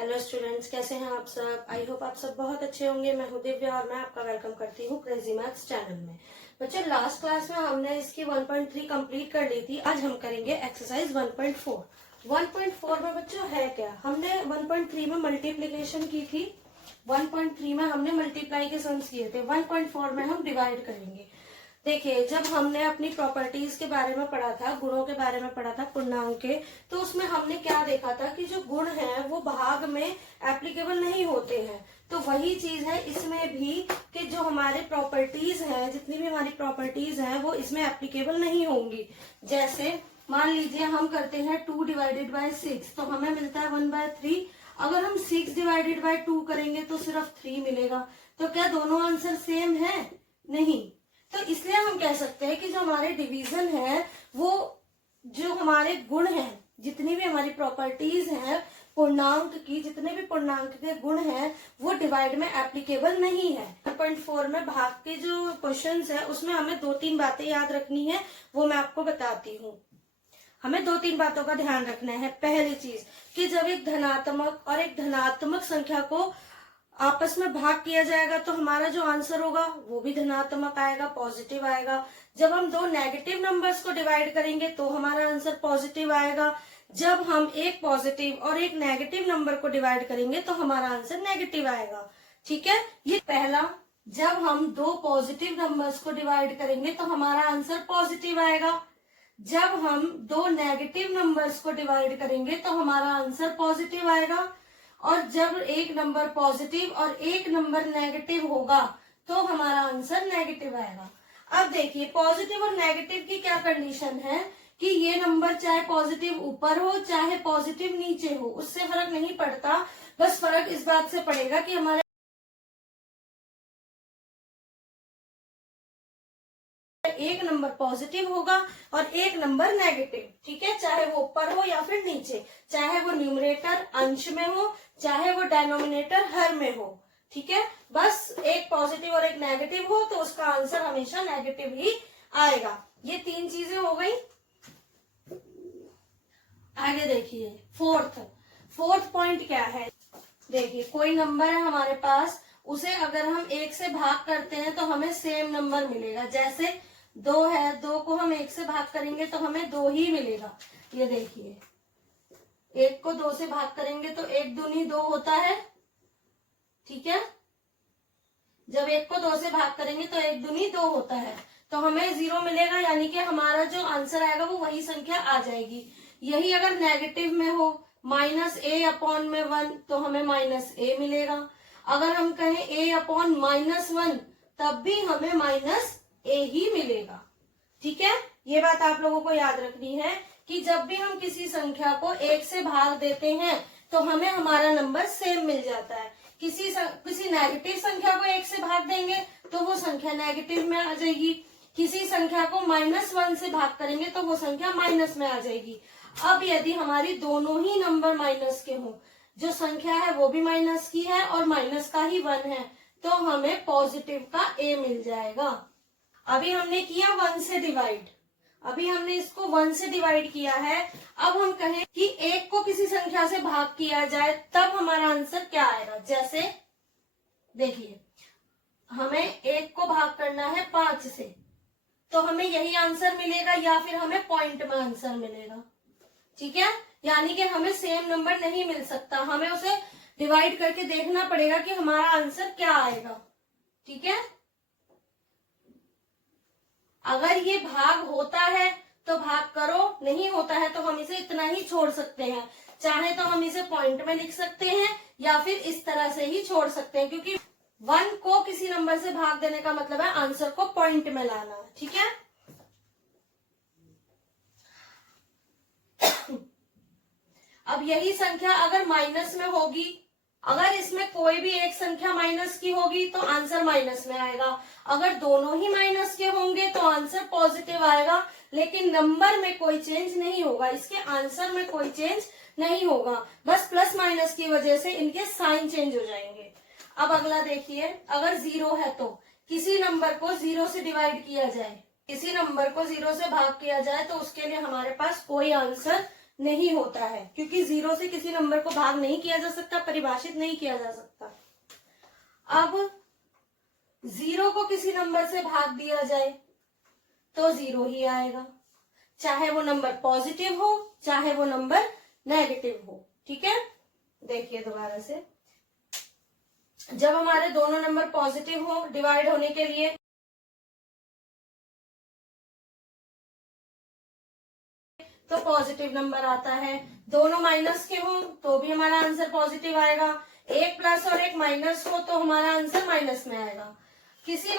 Hello students, कैसे हैं आप सब। आई होप आप सब बहुत अच्छे होंगे। मैं हूं दिव्या और मैं आपका वेलकम करती हूं क्रेजी मैथ्स चैनल में। बच्चों, लास्ट क्लास में हमने इसकी 1.3 कंप्लीट कर ली थी। आज हम करेंगे एक्सरसाइज 1.4। 1.4 में बच्चों है क्या, हमने 1.3 में मल्टीप्लीकेशन की थी, 1.3 में हमने मल्टीप्लाई के सम्स किए थे, 1.4 में हम डिवाइड करेंगे। देखिए, जब हमने अपनी प्रॉपर्टीज के बारे में पढ़ा था, गुणों के बारे में पढ़ा था, पूर्णांक के, तो उसमें हमने क्या देखा था कि जो गुण हैं वो भाग में एप्लीकेबल नहीं होते हैं। तो वही चीज है इसमें भी कि जो हमारे प्रॉपर्टीज हैं, जितनी भी हमारी प्रॉपर्टीज हैं वो इसमें एप्लीकेबल नहीं होंगी। जैसे मान लीजिए हम करते हैं 2 डिवाइडेड बाय 6, तो हमें मिलता है 1/3। अगर हम 6 डिवाइडेड बाय 2 करेंगे तो सिर्फ 3 मिलेगा। तो क्या दोनों आंसर सेम है? नहीं। तो इसलिए हम कह सकते हैं कि जो हमारे डिवीजन है वो, जो हमारे गुण हैं, जितनी भी हमारी प्रॉपर्टीज हैं पूर्णांक की, जितने भी पूर्णांक के गुण हैं वो डिवाइड में एप्लीकेबल नहीं है। 1.4 में भाग के जो क्वेश्चंस है उसमें हमें 2-3 बातें याद रखनी है, वो मैं आपको बताती हूँ। हमें 2-3 बातों का ध्यान रखना है। पहली चीज कि जब एक धनात्मक और एक धनात्मक संख्या को आपस में भाग किया जाएगा तो हमारा जो आंसर होगा वो भी धनात्मक आएगा, पॉजिटिव आएगा। जब हम दो नेगेटिव नंबर्स को डिवाइड करेंगे तो हमारा आंसर पॉजिटिव आएगा। जब हम एक पॉजिटिव और एक नेगेटिव नंबर को डिवाइड करेंगे तो हमारा आंसर नेगेटिव आएगा। ठीक है, ये पहला। जब हम दो पॉजिटिव नंबर्स को डिवाइड करेंगे तो हमारा आंसर पॉजिटिव आएगा। जब हम दो नेगेटिव नंबर्स को डिवाइड करेंगे तो हमारा आंसर पॉजिटिव आएगा। और जब एक नंबर पॉजिटिव और एक नंबर नेगेटिव होगा तो हमारा आंसर नेगेटिव आएगा। अब देखिए, पॉजिटिव और नेगेटिव की क्या कंडीशन है कि ये नंबर चाहे पॉजिटिव ऊपर हो चाहे पॉजिटिव नीचे हो, उससे फर्क नहीं पड़ता। बस फर्क इस बात से पड़ेगा कि हमारे एक नंबर पॉजिटिव होगा और एक नंबर नेगेटिव। ठीक है, चाहे वो ऊपर हो या फिर नीचे, चाहे वो न्यूमरेटर अंश में हो चाहे वो डेनोमिनेटर हर में हो। ठीक है, बस एक पॉजिटिव और एक नेगेटिव हो तो उसका आंसर हमेशा नेगेटिव ही आएगा। ये 3 चीजें हो गई। आगे देखिए, फोर्थ पॉइंट क्या है। देखिए, कोई नंबर है हमारे पास, उसे अगर हम 1 से भाग करते हैं तो हमें सेम नंबर मिलेगा। जैसे 2 है, 2 को हम 1 से भाग करेंगे तो हमें 2 ही मिलेगा। ये देखिए, 1 को 2 से भाग करेंगे तो 1 दूनी 2 होता है। ठीक है, जब 1 को 2 से भाग करेंगे तो 1 दूनी 2 होता है, तो हमें 0 मिलेगा, यानी कि हमारा जो आंसर आएगा वो वही संख्या आ जाएगी। यही अगर नेगेटिव में हो, -a/(1) तो हमें -a मिलेगा। अगर हम कहें a/(-1) तब भी हमें -a ही मिलेगा। ठीक है, ये बात आप लोगों को याद रखनी है कि जब भी हम किसी संख्या को 1 से भाग देते हैं तो हमें हमारा नंबर सेम मिल जाता है। किसी नेगेटिव संख्या को 1 से भाग देंगे तो वो संख्या नेगेटिव में आ जाएगी। किसी संख्या को -1 से भाग करेंगे तो वो संख्या माइनस में आ जाएगी। अब यदि हमारी दोनों ही नंबर माइनस के हों, जो संख्या है वो भी माइनस की है और माइनस का ही 1 है, तो हमें पॉजिटिव का a मिल जाएगा। अभी हमने किया 1 से डिवाइड, अभी हमने इसको 1 से डिवाइड किया है। अब हम कहें कि 1 को किसी संख्या से भाग किया जाए तब हमारा आंसर क्या आएगा। जैसे देखिए, हमें 1 को भाग करना है 5 से, तो हमें यही आंसर मिलेगा या फिर हमें पॉइंट में आंसर मिलेगा। ठीक है, यानी कि हमें सेम नंबर नहीं मिल सकता, हमें उसे डिवाइड करके देखना पड़ेगा कि हमारा आंसर क्या आएगा। ठीक है, अगर ये भाग होता है तो भाग करो, नहीं होता है तो हम इसे इतना ही छोड़ सकते हैं। चाहे तो हम इसे पॉइंट में लिख सकते हैं या फिर इस तरह से ही छोड़ सकते हैं, क्योंकि 1 को किसी नंबर से भाग देने का मतलब है आंसर को पॉइंट में लाना। ठीक है, अब यही संख्या अगर माइनस में होगी, अगर इसमें कोई भी एक संख्या माइनस की होगी तो आंसर माइनस में आएगा। अगर दोनों ही माइनस के होंगे तो आंसर पॉजिटिव आएगा, लेकिन नंबर में कोई चेंज नहीं होगा, इसके आंसर में कोई चेंज नहीं होगा, बस प्लस माइनस की वजह से इनके साइन चेंज हो जाएंगे। अब अगला देखिए, अगर 0 है तो किसी नंबर को 0 से डिवाइड किया जाए, किसी नंबर को 0 से भाग किया जाए तो उसके लिए हमारे पास कोई आंसर नहीं होता है, क्योंकि 0 से किसी नंबर को भाग नहीं किया जा सकता, परिभाषित नहीं किया जा सकता। अब 0 को किसी नंबर से भाग दिया जाए तो 0 ही आएगा, चाहे वो नंबर पॉजिटिव हो चाहे वो नंबर नेगेटिव हो। ठीक है, देखिए दोबारा से, जब हमारे दोनों नंबर पॉजिटिव हो डिवाइड होने के लिए तो पॉजिटिव नंबर आता है, दोनों माइनस के हो तो भी हमारा आंसर पॉजिटिव आएगा, एक प्लस और एक माइनस हो तो हमारा आंसर माइनस में आएगा। किसी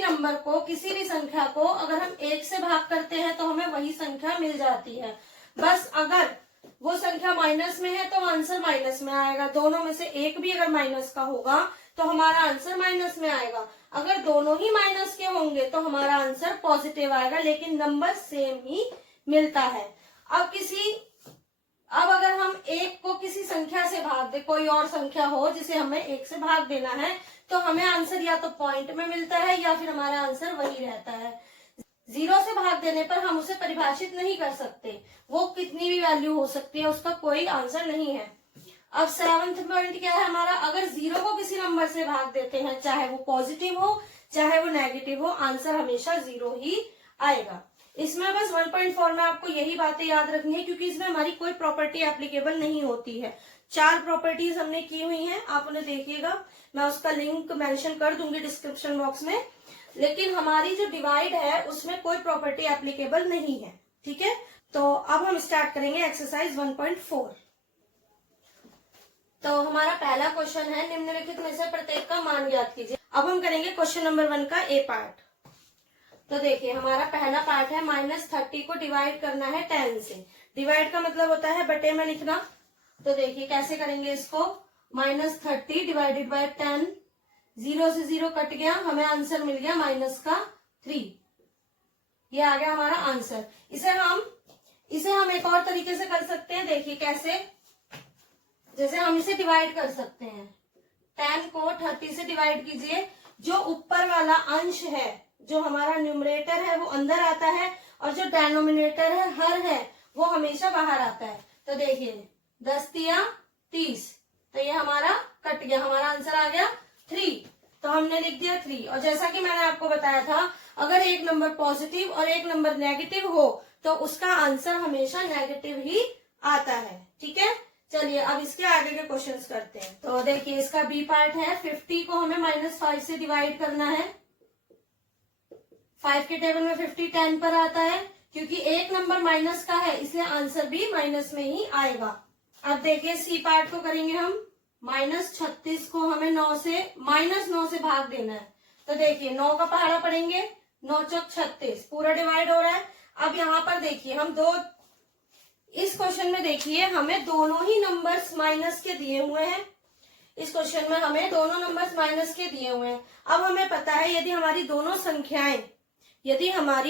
नंबर को किसी भी संख्या को अगर हम 1 से भाग करते हैं तो हमें वही संख्या मिल जाती है। बस अगर वो संख्या माइनस में है तो आंसर माइनस में आएगा, दोनों में से एक भी अगर माइनस का होगा तो हमारा आंसर माइनस में आएगा। अगर दोनों ही माइनस के होंगे तो हमारा आंसर पॉजिटिव आएगा, लेकिन नंबर सेम ही मिलता है। अब अगर हम 1 को किसी संख्या से भाग दे, कोई और संख्या हो जिसे हमें 1 से भाग देना है, तो हमें आंसर या तो पॉइंट में मिलता है या फिर हमारा आंसर वही रहता है। 0 से भाग देने पर हम उसे परिभाषित नहीं कर सकते, वो कितनी भी वैल्यू हो सकती है, उसका कोई आंसर नहीं है। अब 7वां पॉइंट क्या है हमारा, अगर 0 को किसी नंबर से भाग देते हैं, चाहे वो पॉजिटिव हो चाहे वो नेगेटिव हो, आंसर हमेशा 0 ही आएगा। इसमें बस 1.4 में आपको यही बातें याद रखनी है, क्योंकि इसमें हमारी कोई प्रॉपर्टी एप्लीकेबल नहीं होती है। 4 प्रॉपर्टीज हमने की हुई हैं, आप उन्हें देखिएगा, मैं उसका लिंक मेंशन कर दूंगी डिस्क्रिप्शन बॉक्स में। लेकिन हमारी जो डिवाइड है उसमें कोई प्रॉपर्टी एप्लीकेबल नहीं है। ठीक है, तो अब हम स्टार्ट करेंगे एक्सरसाइज 1.4। तो हमारा पहला क्वेश्चन है, निम्नलिखित में से प्रत्येक का मान ज्ञात कीजिए। अब हम करेंगे क्वेश्चन नंबर 1 का ए पार्ट। तो देखिए हमारा पहला पार्ट है -30 को डिवाइड करना है 10 से। डिवाइड का मतलब होता है बटे में लिखना। तो देखिए कैसे करेंगे इसको, -30 डिवाइडेड बाय 10, 0 से 0 कट गया, हमें आंसर मिल गया -3। ये आ गया हमारा आंसर। इसे हम एक और तरीके से कर सकते हैं, देखिए कैसे, जैसे हम इसे डिवाइड कर सकते हैं, 10 को 30 से डिवाइड कीजिए, जो ऊपर वाला अंश है, जो हमारा न्यूमरेटर है वो अंदर आता है, और जो डेनोमिनेटर है हर है वो हमेशा बाहर आता है। तो देखिए 10 तिया 30, तो ये हमारा कट गया, हमारा आंसर आ गया 3। तो हमने लिख दिया 3। और जैसा कि मैंने आपको बताया था, अगर एक नंबर पॉजिटिव और एक नंबर नेगेटिव हो तो उसका आंसर हमेशा नेगेटिव ही आता है। ठीक है, चलिए अब इसके आगे के क्वेश्चंस करते हैं। तो देखिए इसका बी पार्ट है, 50 को हमें -5 से डिवाइड करना है। 5 के टेबल में 50 10 पर आता है, क्योंकि एक नंबर माइनस का है इसलिए आंसर भी माइनस में ही आएगा। अब देखिए सी पार्ट को करेंगे हम, -36 को हमें -9 से भाग देना है। तो देखिए 9 का पहाड़ा पड़ेंगे, 9 चौक 36, पूरा डिवाइड हो रहा है। अब यहाँ पर देखिए इस क्वेश्चन में देखिए हमें दोनों ही नंबर्स माइनस के दिए हुए हैं। इस क्वेश्चन में हमें दोनों नंबर्स माइनस के दिए हुए हैं। अब हमें पता है यदि हमारी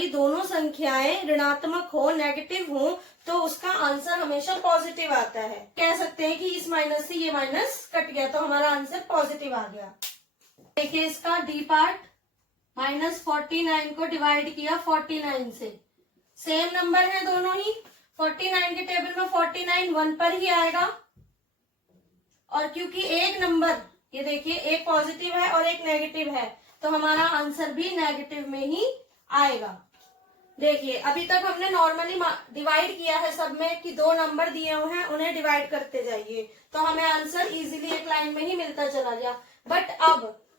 दोनों संख्याएं ऋणात्मक हो, नेगेटिव हो, तो उसका आंसर हमेशा पॉजिटिव आता है। कह सकते हैं कि इस माइनस से ये माइनस कट गया तो हमारा आंसर पॉजिटिव आ गया। देखिए इसका डी पार्ट, -49 को डिवाइड किया 49 से। सेम नंबर है दोनों ही, 49 के टेबल में 49 1 पर ही आएगा, और क्योंकि एक नंबर, ये देखिए एक पॉजिटिव है और एक नेगेटिव है, तो हमारा आंसर भी नेगेटिव में ही आएगा। देखिए अभी तक हमने नॉर्मली डिवाइड किया है सब में, कि 2 नंबर दिए हुए हैं उन्हें डिवाइड करते जाइए, तो हमें आंसर इजीली एक लाइन में ही मिलता चला गया। बट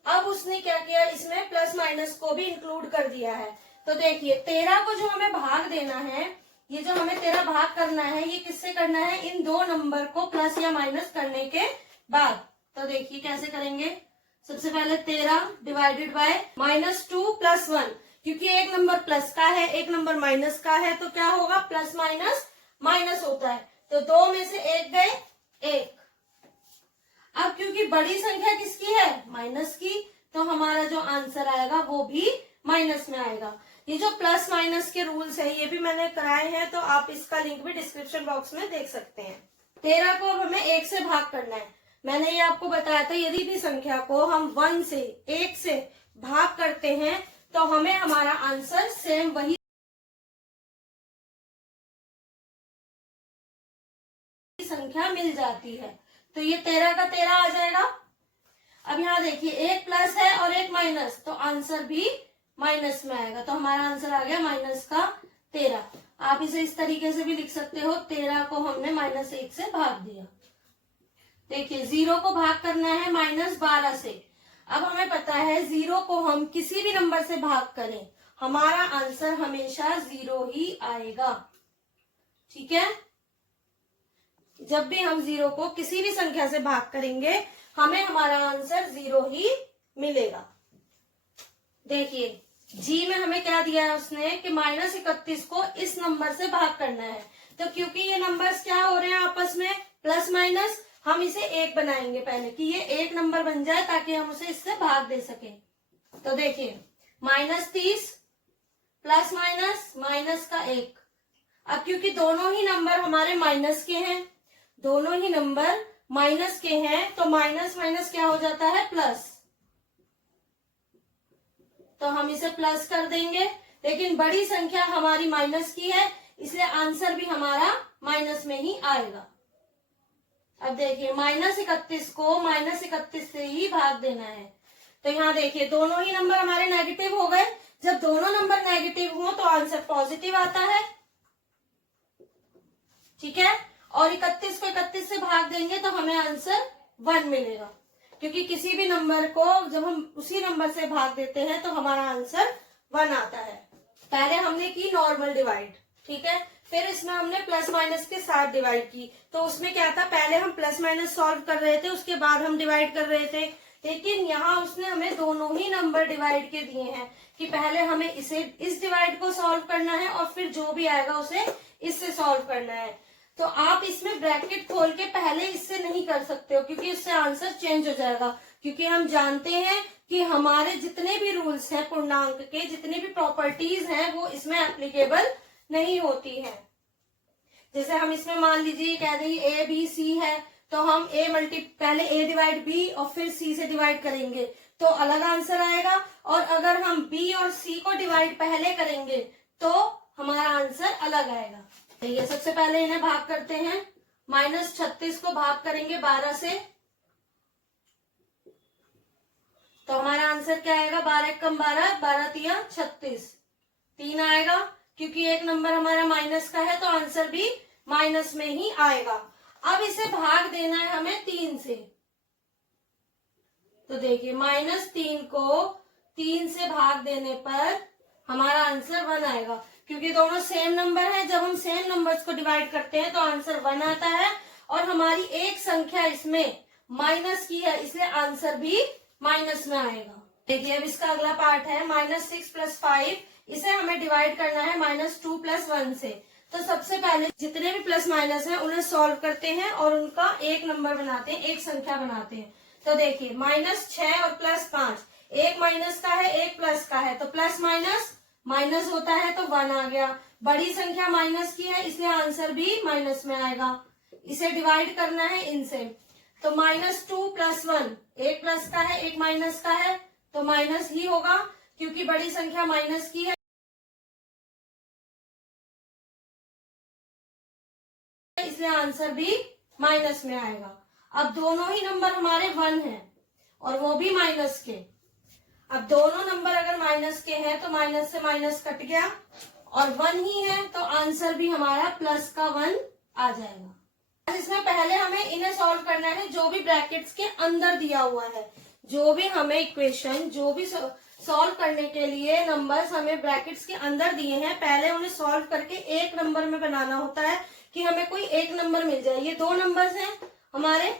अब उसने क्या किया, इसमें प्लस माइनस को भी इंक्लूड कर दिया है। तो देखिए 13 को जो हमें भाग देना है, ये जो हमें 13 भाग करना है, ये किससे करना है, इन 2 नंबर को प्लस या माइनस करने के बाद। तो देखिए कैसे करेंगे, सबसे पहले 13 डिवाइडेड बाय -2 + 1, क्योंकि एक नंबर प्लस का है एक नंबर माइनस का है, तो क्या होगा, प्लस माइनस माइनस होता है, तो 2 में से 1 गए 1। अब क्योंकि बड़ी संख्या किसकी है, माइनस की, तो हमारा जो आंसर आएगा वो भी माइनस में आएगा। ये जो प्लस माइनस के रूल्स है ये भी मैंने कराए हैं, तो आप इसका लिंक भी डिस्क्रिप्शन बॉक्स में देख सकते हैं। 13 को अब हमें 1 से भाग करना है। मैंने ये आपको बताया था, यदि भी संख्या को हम 1 से भाग करते हैं तो हमें हमारा आंसर सेम वही मिल जाती है। तो ये 13 का 13 आ जाएगा। अब यहाँ देखिए एक प्लस है और एक माइनस, तो आंसर भी माइनस में आएगा। तो हमारा आंसर आ गया माइनस का 13। आप इसे इस तरीके से भी लिख सकते हो, 13 को हमने -1 से भाग दिया। देखिए 0 को भाग करना है -12 से। अब हमें पता है 0 को हम किसी भी नंबर से भाग करें, हमारा आंसर हमेशा 0 ही आएगा। ठीक है, जब भी हम 0 को किसी भी संख्या से भाग करेंगे हमें हमारा आंसर 0 ही मिलेगा। देखिए जी में हमें क्या दिया है उसने कि -31 को इस नंबर से भाग करना है। तो क्योंकि ये नंबर्स क्या हो रहे हैं आपस में प्लस माइनस, हम इसे 1 बनाएंगे पहले कि ये 1 नंबर बन जाए ताकि हम उसे इससे भाग दे सके। तो देखिए -30 प्लस माइनस माइनस का 1। अब क्योंकि दोनों ही नंबर हमारे माइनस के हैं, दोनों ही नंबर माइनस के हैं, तो माइनस माइनस क्या हो जाता है प्लस, तो हम इसे प्लस कर देंगे। लेकिन बड़ी संख्या हमारी माइनस की है, इसलिए आंसर भी हमारा माइनस में ही आएगा। अब देखिए -31 को -31 से ही भाग देना है। तो यहाँ देखिए दोनों ही नंबर हमारे नेगेटिव हो गए। जब दोनों नंबर नेगेटिव हो तो आंसर पॉजिटिव आता है। ठीक है, और 31 को 31 से भाग देंगे तो हमें आंसर 1 मिलेगा, क्योंकि किसी भी नंबर को जब हम उसी नंबर से भाग देते हैं तो हमारा आंसर 1 आता है। पहले हमने की नॉर्मल डिवाइड, ठीक है, फिर इसमें हमने प्लस माइनस के साथ डिवाइड की। तो उसमें क्या था, पहले हम प्लस माइनस सॉल्व कर रहे थे, उसके बाद हम डिवाइड कर रहे थे। लेकिन यहाँ उसने हमें दोनों ही नंबर डिवाइड के दिए हैं कि पहले हमें इसे इस डिवाइड को सॉल्व करना है और फिर जो भी आएगा उसे इससे सॉल्व करना है। तो आप इसमें ब्रैकेट खोल के पहले इससे नहीं कर सकते हो, क्योंकि इससे आंसर चेंज हो जाएगा। क्योंकि हम जानते हैं कि हमारे जितने भी रूल्स हैं पूर्णांक के, जितने भी प्रॉपर्टीज हैं वो इसमें एप्लीकेबल नहीं होती है। जैसे हम इसमें मान लीजिए कह दें ए बी सी है, तो हम पहले ए डिवाइड बी और फिर सी से डिवाइड करेंगे तो अलग आंसर आएगा। और अगर हम बी और सी को डिवाइड पहले करेंगे तो हमारा आंसर अलग आएगा। तो ये सबसे पहले इन्हें भाग करते हैं। -36 को भाग करेंगे 12 से, तो हमारा आंसर क्या आएगा, 12 कम 12, 12 तिया 36, 3 आएगा। क्योंकि एक नंबर हमारा माइनस का है तो आंसर भी माइनस में ही आएगा। अब इसे भाग देना है हमें 3 से। तो देखिए -3 को 3 से भाग देने पर हमारा आंसर 1 आएगा। क्योंकि दोनों सेम नंबर है, जब हम सेम नंबर्स को डिवाइड करते हैं तो आंसर 1 आता है। और हमारी एक संख्या इसमें माइनस की है, इसलिए आंसर भी माइनस में आएगा। देखिए अब इसका अगला पार्ट है -6 + 5। इसे हमें डिवाइड करना है -2 + 1 से। तो सबसे पहले जितने भी प्लस माइनस हैं उन्हें सॉल्व करते हैं और उनका एक नंबर बनाते हैं, एक संख्या बनाते हैं। तो देखिए -6 और +5, एक माइनस का है एक प्लस का है, तो प्लस माइनस माइनस होता है तो 1 आ गया। बड़ी संख्या माइनस की है इसलिए आंसर भी माइनस में आएगा। इसे डिवाइड करना है इनसे, तो -2 + 1, एक प्लस का है एक माइनस का है तो माइनस ही होगा, क्योंकि बड़ी संख्या माइनस की है इसलिए आंसर भी माइनस में आएगा। अब दोनों ही नंबर हमारे 1 हैं और वो भी माइनस के। अब दोनों नंबर अगर माइनस के हैं तो माइनस से माइनस कट गया और 1 ही है तो आंसर भी हमारा प्लस का 1 आ जाएगा। इसमें पहले हमें इन्हें सॉल्व करना है जो भी ब्रैकेट्स के अंदर दिया हुआ है। जो भी हमें इक्वेशन, जो भी सॉल्व करने के लिए नंबर्स हमें ब्रैकेट्स के अंदर दिए हैं, पहले उन्हें सॉल्व करके एक नंबर में बनाना होता है कि हमें कोई एक नंबर मिल जाए। ये 2 नंबर्स हैं हमारे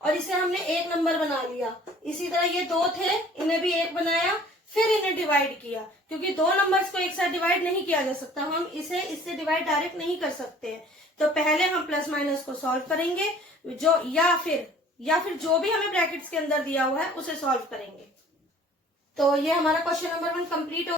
और इसे हमने एक नंबर बना लिया। इसी तरह ये 2 थे, इन्हें भी एक बनाया, फिर इन्हें डिवाइड किया। क्योंकि 2 नंबर्स को एक साथ डिवाइड नहीं किया जा सकता, हम इसे इससे डिवाइड डायरेक्ट नहीं कर सकते हैं। तो पहले हम प्लस माइनस को सॉल्व करेंगे, जो या फिर जो भी हमें ब्रैकेट्स के अंदर दिया हुआ है उसे सॉल्व करेंगे। तो ये हमारा क्वेश्चन नंबर 1 कंप्लीट हो